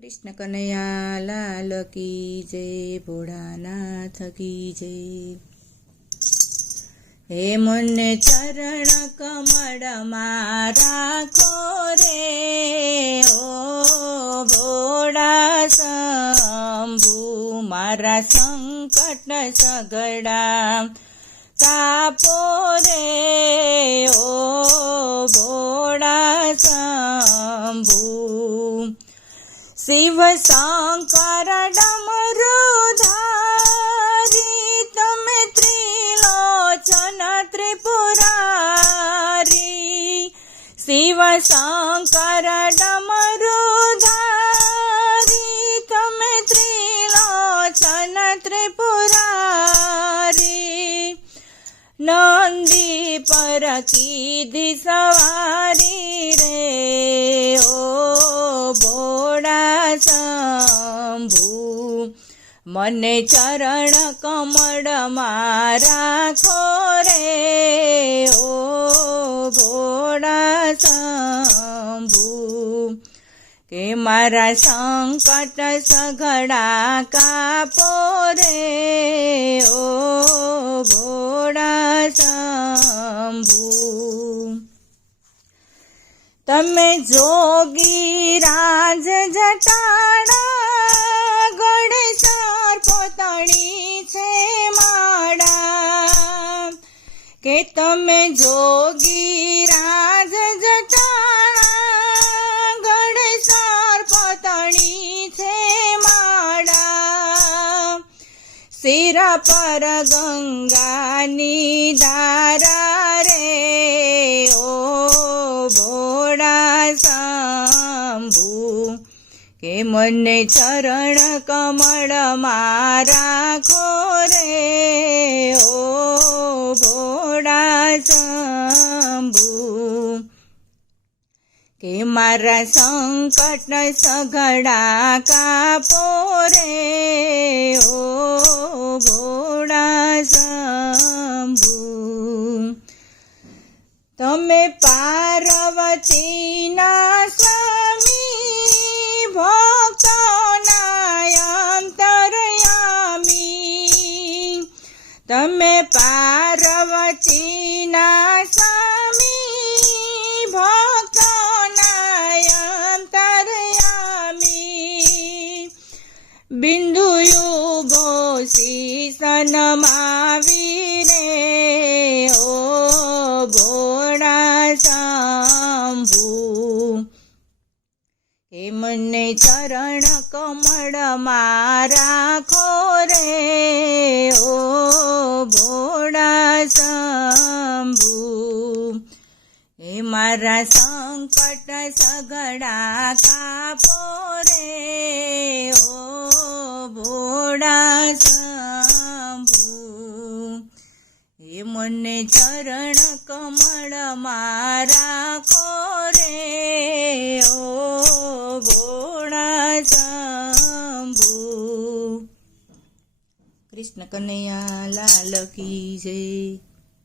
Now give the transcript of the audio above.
કૃષ્ણ કનૈયા લાલ કી જય, ભોળાનાથ કી જય. હે મને ચરણ કમળ મારા રે, ઓ ભોળા શંભુ, મારા સંકટ સગડા કાપો રે, ઓ ભોળા શિવ શંકર ડમરુધારી, તમે ત્રિલોચન ત્રિપુરારી. શિવ શંકર ડમરુધારી, તમે ત્રિલોચન ત્રિપુરારી. નંદી પર કીધી સવારી રે, ઓ મને ચરણ કમળ મારા ખોરે, ઓ ભોળા શંભુ. કે મારા સંકટ સઘળા કાપો રે, ઓ ભોળા શંભુ. તમે જોગી કે તમે જોગી રાજ જટાણા, ગણેશાર પતણી છે માડા શિર પર ગંગાની ધારા રે, ઓ ભોળા શંભુ. કે મને ચરણ કમળ મારા રે કે મારા સંકટ સઘળા કાપો રે ઓ ભોળા શંભુ. તમે પાર્વતીના બિંદુયુ ભોસી સનમાવીને, ઓ ભોળા શંભુ હે મને ચરણ કમળ મારા ખોરે, ઓ ભોળા શંભુ હે મારા સંકટ સગડા કાપો રે, ઓ ભોળા શંભુ હે મને ચરણ કમળ મારા ખોરે. ઓ ભોળા શંભુ કૃષ્ણ કનૈયા લાલ કી જય.